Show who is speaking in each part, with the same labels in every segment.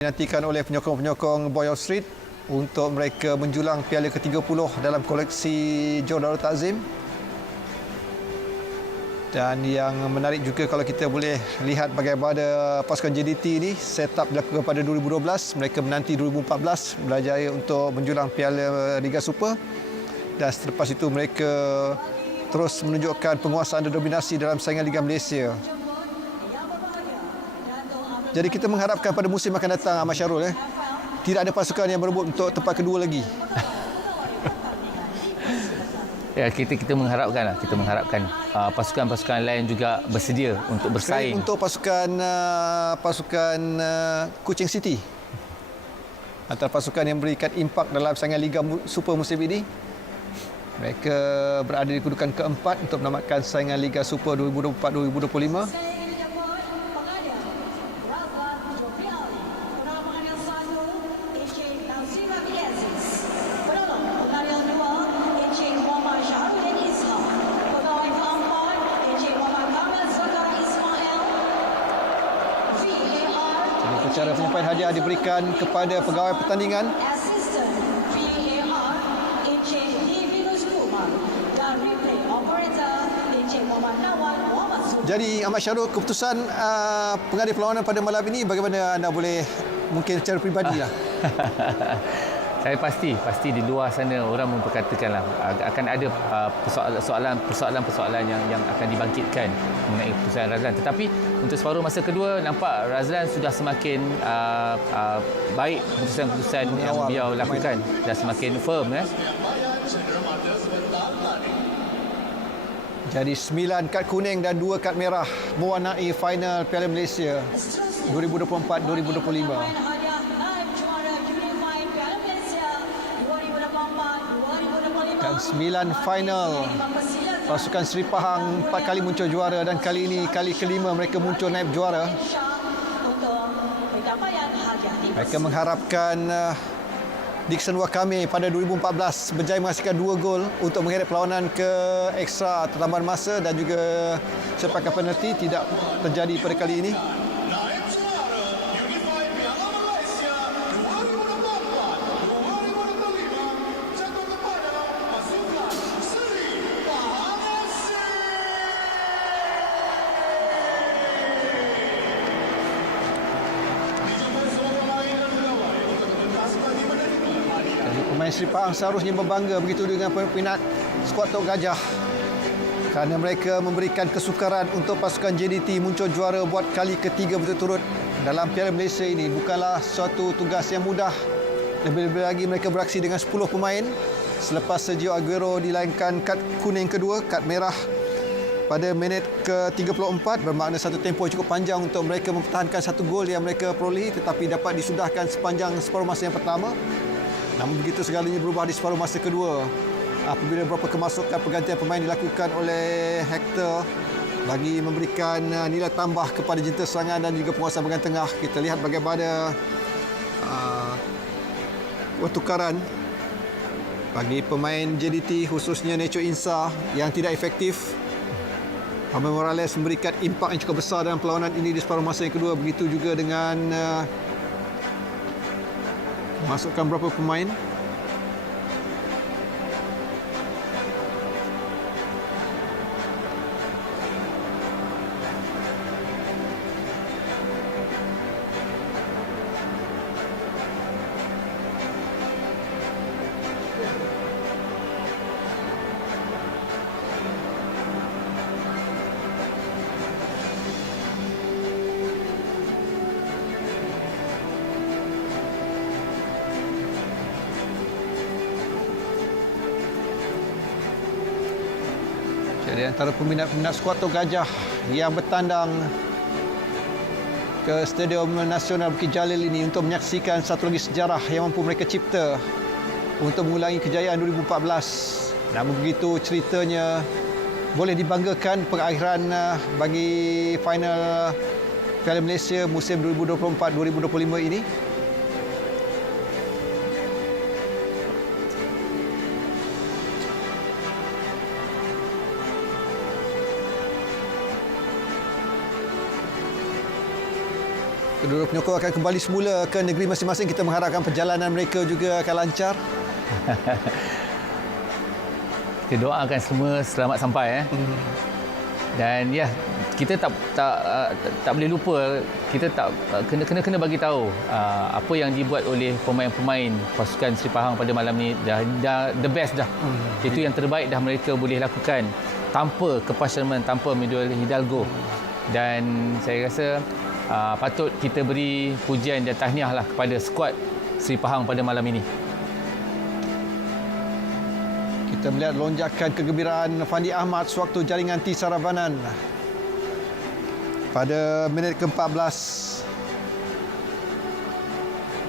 Speaker 1: dinantikan oleh penyokong-penyokong Boyo Street untuk mereka menjulang piala ke-30 dalam koleksi Joe Darul Takzim. Dan yang menarik juga kalau kita boleh lihat bagaimana pasukan JDT ini set up dilakukan pada 2012. Mereka menanti 2014 berjaya untuk menjulang piala Liga Super. Dan selepas itu mereka terus menunjukkan penguasaan dan dominasi dalam saingan Liga Malaysia. Jadi kita mengharapkan pada musim akan datang Ahmad Syarul eh tidak ada pasukan yang berebut untuk tempat kedua lagi.
Speaker 2: Ya, kita kita mengharapkan lah, kita mengharapkan uh, pasukan-pasukan lain juga bersedia untuk bersaing.
Speaker 1: Untuk pasukan uh, pasukan uh, Kuching City. Antara pasukan yang memberikan impak dalam saingan Liga Super musim ini. Mereka berada di kedudukan keempat untuk menamatkan saingan Liga Super 2024-2025. Hadiah diberikan kepada pegawai pertandingan Jadi Ahmad Syarul keputusan uh, pengadil perlawanan pada malam ini bagaimana anda boleh mungkin secara peribadi lah.
Speaker 2: Saya pasti pasti di luar sana orang memperkatakan lah akan ada uh, persoalan persoalan persoalan yang yang akan dibangkitkan mengenai keputusan Razlan. Tetapi untuk separuh masa kedua nampak Razlan sudah semakin uh, uh, baik keputusan-keputusan yang beliau lakukan dan semakin firm ya.
Speaker 1: Jadi 9 kad kuning dan 2 kad merah mewarnai final Piala Malaysia 2024-2025. 9 final pasukan Seri Pahang 4 kali muncul juara dan kali ini kali kelima mereka muncul naib juara. Mereka mengharapkan uh, Dixon Wakame pada 2014 berjaya menghasilkan dua gol untuk mengheret perlawanan ke ekstra tambahan masa dan juga sepakan penalti tidak terjadi pada kali ini. Seri Pahang seharusnya berbangga begitu dengan peminat skuad Tok Gajah. Kerana mereka memberikan kesukaran untuk pasukan JDT muncul juara buat kali ketiga berturut-turut dalam Piala Malaysia ini. Bukanlah suatu tugas yang mudah. Lebih-lebih lagi mereka beraksi dengan 10 pemain. Selepas Sergio Aguero dilainkan kad kuning kedua kad merah pada minit ke-34 bermakna satu tempoh cukup panjang untuk mereka mempertahankan satu gol yang mereka perolehi tetapi dapat disudahkan sepanjang separuh masa yang pertama Namun begitu segalanya berubah di separuh masa kedua. Apabila beberapa kemasukan pergantian pemain dilakukan oleh Hector bagi memberikan uh, nilai tambah kepada jentera serangan dan juga penguasaan bahagian tengah. Kita lihat bagaimana uh, pertukaran bagi pemain JDT khususnya Neco Insa yang tidak efektif. Hamid Morales memberikan impak yang cukup besar dalam perlawanan ini di separuh masa yang kedua. Begitu juga dengan uh, masukkan berapa pemain Jadi antara peminat-peminat skuad Tok Gajah yang bertandang ke Stadium Nasional Bukit Jalil ini untuk menyaksikan satu lagi sejarah yang mampu mereka cipta untuk mengulangi kejayaan 2014. Namun begitu ceritanya boleh dibanggakan pengakhiran uh, bagi final Piala Malaysia musim 2024-2025 ini Kedua penyokong akan kembali semula ke negeri masing-masing. Kita mengharapkan perjalanan mereka juga akan lancar.
Speaker 2: Kita doakan semua selamat sampai eh. Dan ya kita tak tak tak, tak boleh lupa kita tak uh, kena kena kena bagi tahu uh, apa yang dibuat oleh pemain-pemain pasukan Seri Pahang pada malam ni dah, dah the best dah. Hmm. Itu yang terbaik dah mereka boleh lakukan tanpa kepasaman tanpa Medul Hidalgo. Dan saya rasa uh, patut kita beri pujian dan tahniah lah kepada skuad Seri Pahang pada malam ini.
Speaker 1: Kita melihat lonjakan kegembiraan Fandi Ahmad sewaktu jaringan T Saravanan pada minit ke-14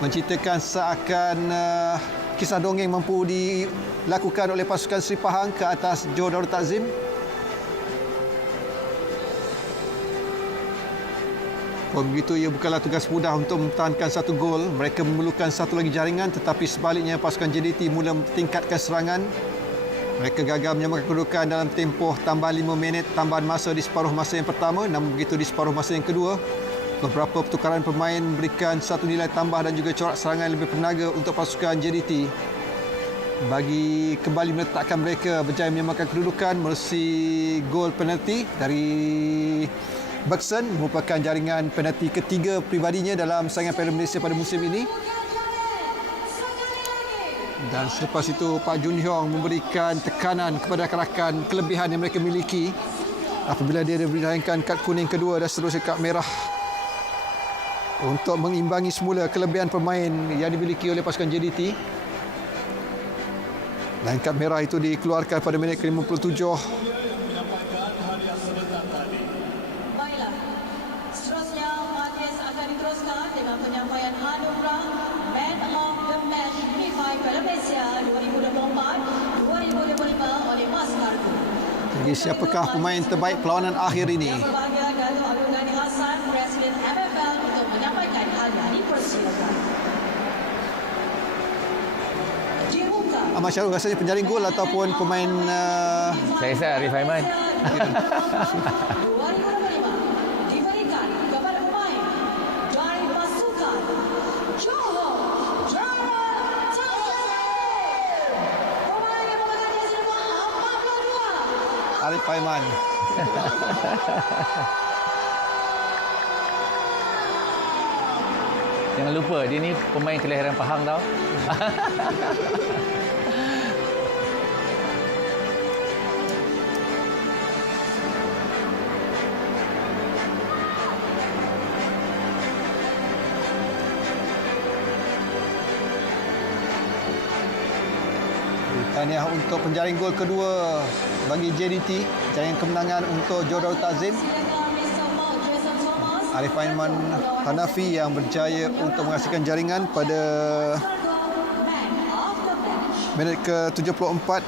Speaker 1: menceritakan seakan uh, kisah dongeng mampu dilakukan oleh pasukan Seri Pahang ke atas Joe Darul Takzim. Begitu ia bukanlah tugas mudah untuk mempertahankan satu gol. Mereka memerlukan satu lagi jaringan tetapi sebaliknya pasukan JDT mula tingkatkan serangan. Mereka gagal menyamakan kedudukan dalam tempoh tambahan 5 minit tambahan masa di separuh masa yang pertama namun begitu di separuh masa yang kedua beberapa pertukaran pemain memberikan satu nilai tambah dan juga corak serangan lebih bertenaga untuk pasukan JDT bagi kembali meletakkan mereka berjaya menyamakan kedudukan melalui gol penalti dari Bergson merupakan jaringan penalti ketiga pribadinya dalam saingan Piala Malaysia pada musim ini. Dan selepas itu Pak Jun Hyong memberikan tekanan kepada rakan-rakan kelebihan yang mereka miliki apabila dia diberikan kad kuning kedua dan seterusnya kad merah untuk mengimbangi semula kelebihan pemain yang dimiliki oleh pasukan JDT. Dan kad merah itu dikeluarkan pada minit ke-57
Speaker 3: Baiklah, seterusnya majlis akan diteruskan dengan penyampaian anugerah Man of the Match FIFA Piala Malaysia 2024-2025 oleh Mas Kargo.
Speaker 1: Jadi siapakah pemain terbaik perlawanan akhir ini? Ahmad Syarul rasanya penjaring gol ataupun pemain uh,
Speaker 2: Saya rasa Arif Aiman.
Speaker 3: 2025 diberikan kepada pemain dari pasukan Johor Darul Takzim. Pemain yang memakai jersey nombor 42
Speaker 1: Arif Aiman.
Speaker 2: Jangan lupa dia ni pemain kelahiran Pahang tau.
Speaker 1: Tahniah untuk penjaring gol kedua bagi JDT. Jaringan kemenangan untuk Jodor Tazim. Arif Aiman Hanafi yang berjaya untuk menghasilkan jaringan pada minit ke-74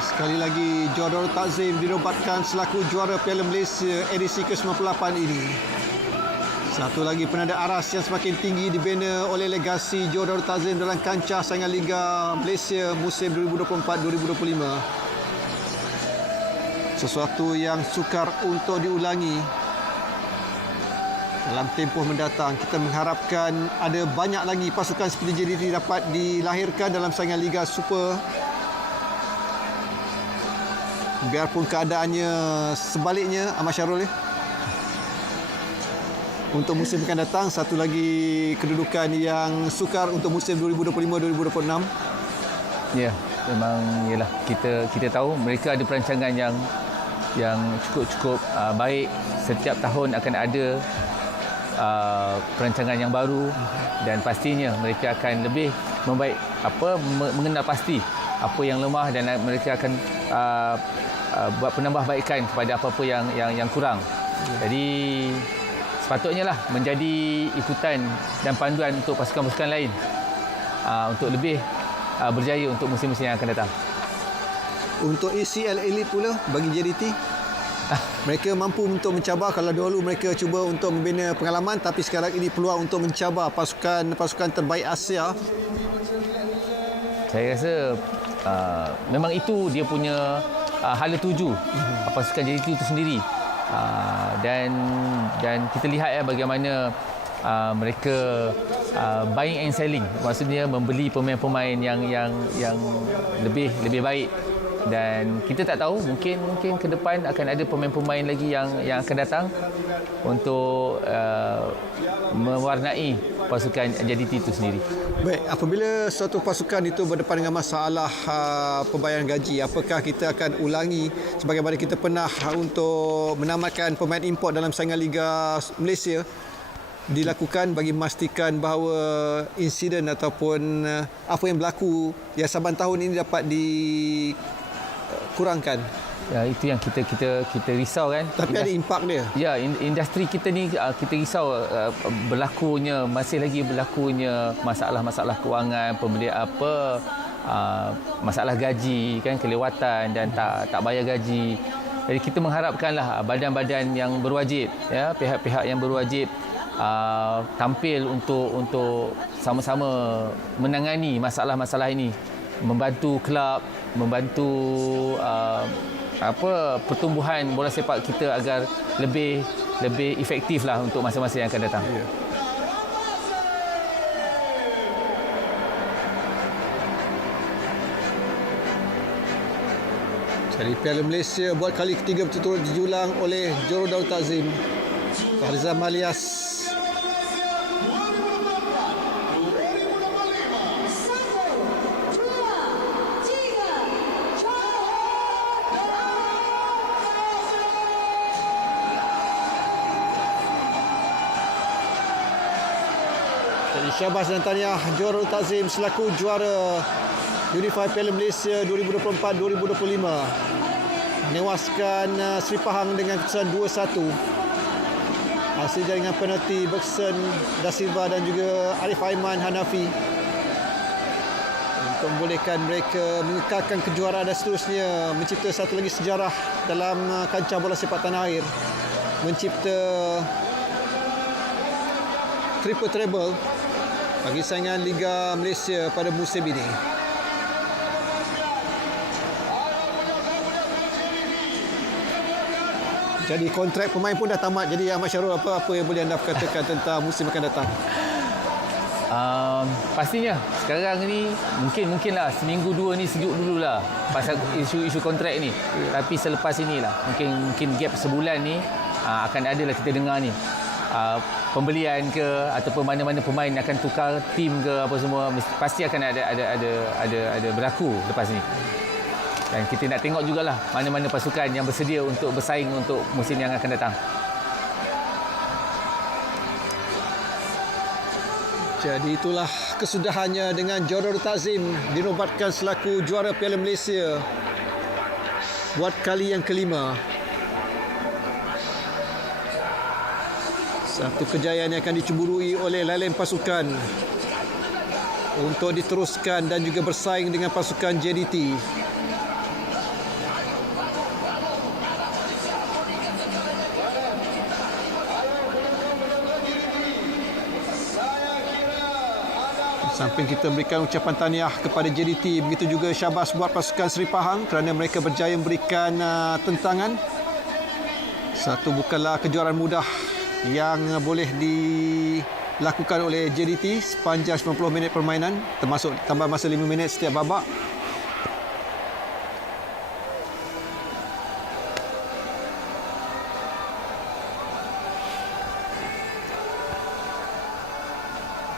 Speaker 1: sekali lagi Jodor Takzim dinobatkan selaku juara Piala Malaysia edisi ke-98 ini. Satu lagi penanda aras yang semakin tinggi dibina oleh legasi Jodor Takzim dalam kancah saingan Liga Malaysia musim 2024-2025. Sesuatu yang sukar untuk diulangi. dalam tempoh mendatang kita mengharapkan ada banyak lagi pasukan seperti JDT dapat dilahirkan dalam saingan Liga Super biarpun keadaannya sebaliknya Ahmad Syarul ya untuk musim akan datang satu lagi kedudukan yang sukar untuk musim 2025-2026
Speaker 2: Ya, memang yalah kita kita tahu mereka ada perancangan yang yang cukup-cukup uh, baik. Setiap tahun akan ada uh, perancangan yang baru dan pastinya mereka akan lebih membaik apa me- mengenal pasti apa yang lemah dan mereka akan uh, uh, buat penambahbaikan kepada apa-apa yang yang yang kurang. Jadi sepatutnya lah menjadi ikutan dan panduan untuk pasukan-pasukan lain uh, untuk lebih uh, berjaya untuk musim-musim yang akan datang.
Speaker 1: Untuk ACL Elite pula bagi JDT mereka mampu untuk mencabar kalau dahulu mereka cuba untuk membina pengalaman tapi sekarang ini peluang untuk mencabar pasukan-pasukan terbaik Asia
Speaker 2: Saya rasa uh, memang itu dia punya uh, hala tuju. Uh, pasukan JDT itu sendiri. Uh, dan dan kita lihat ya bagaimana uh, mereka uh, buying and selling. Maksudnya membeli pemain-pemain yang yang yang lebih lebih baik. Dan kita tak tahu mungkin mungkin ke depan akan ada pemain-pemain lagi yang yang akan datang untuk uh, mewarnai pasukan JDT itu sendiri.
Speaker 1: Baik, apabila suatu pasukan itu berdepan dengan masalah uh, pembayaran gaji, apakah kita akan ulangi sebagaimana kita pernah uh, untuk menamatkan pemain import dalam saingan Liga Malaysia dilakukan bagi memastikan bahawa insiden ataupun uh, apa yang berlaku yang saban tahun ini dapat dikurangkan.
Speaker 2: Ya itu yang kita kita kita risau kan.
Speaker 1: Tapi ada impak dia.
Speaker 2: Ya, in- industri kita ni uh, kita risau uh, berlakunya masih lagi berlakunya masalah-masalah kewangan, pembeli apa uh, masalah gaji kan kelewatan dan tak tak bayar gaji. Jadi kita mengharapkanlah badan-badan yang berwajib ya, pihak-pihak yang berwajib uh, tampil untuk untuk sama-sama menangani masalah-masalah ini, membantu kelab, membantu uh, apa pertumbuhan bola sepak kita agar lebih lebih efektif lah untuk masa-masa yang akan datang.
Speaker 1: Ya. Jadi Piala Malaysia buat kali ketiga berturut-turut dijulang oleh Joro Daud Takzim. Farizal Malias
Speaker 3: Satu, dua, tiga,
Speaker 1: Jadi Syabas dan Tahniah Joro Takzim selaku juara Unified Piala Malaysia 2024-2025 menewaskan uh, Seri Pahang dengan keputusan 2-1 hasil jaringan penalti Bergson Da Silva dan juga Arif Aiman Hanafi. Untuk membolehkan mereka mengekalkan kejuaraan dan seterusnya mencipta satu lagi sejarah dalam uh, kancah bola sepak tanah air. Mencipta triple treble bagi saingan Liga Malaysia pada musim ini. Jadi kontrak pemain pun dah tamat. Jadi Ahmad Syarul apa apa yang boleh anda katakan tentang musim akan datang?
Speaker 2: Um, pastinya sekarang ni mungkin mungkin lah seminggu dua ni sejuk dululah pasal isu-isu kontrak ni. Tapi selepas inilah mungkin mungkin gap sebulan ni uh, akan ada lah kita dengar ni. Uh, pembelian ke ataupun mana-mana pemain akan tukar tim ke apa semua pasti akan ada ada ada ada ada berlaku lepas ni. Dan kita nak tengok jugalah mana-mana pasukan yang bersedia untuk bersaing untuk musim yang akan datang.
Speaker 1: Jadi itulah kesudahannya dengan Joror Tazim dinobatkan selaku juara Piala Malaysia buat kali yang kelima. Satu kejayaan yang akan dicemburui oleh lain-lain pasukan untuk diteruskan dan juga bersaing dengan pasukan JDT. Samping kita berikan ucapan tahniah kepada JDT, begitu juga syabas buat pasukan Seri Pahang kerana mereka berjaya memberikan uh, tentangan. Satu bukanlah kejuaraan mudah yang uh, boleh dilakukan oleh JDT sepanjang 90 minit permainan termasuk tambah masa 5 minit setiap babak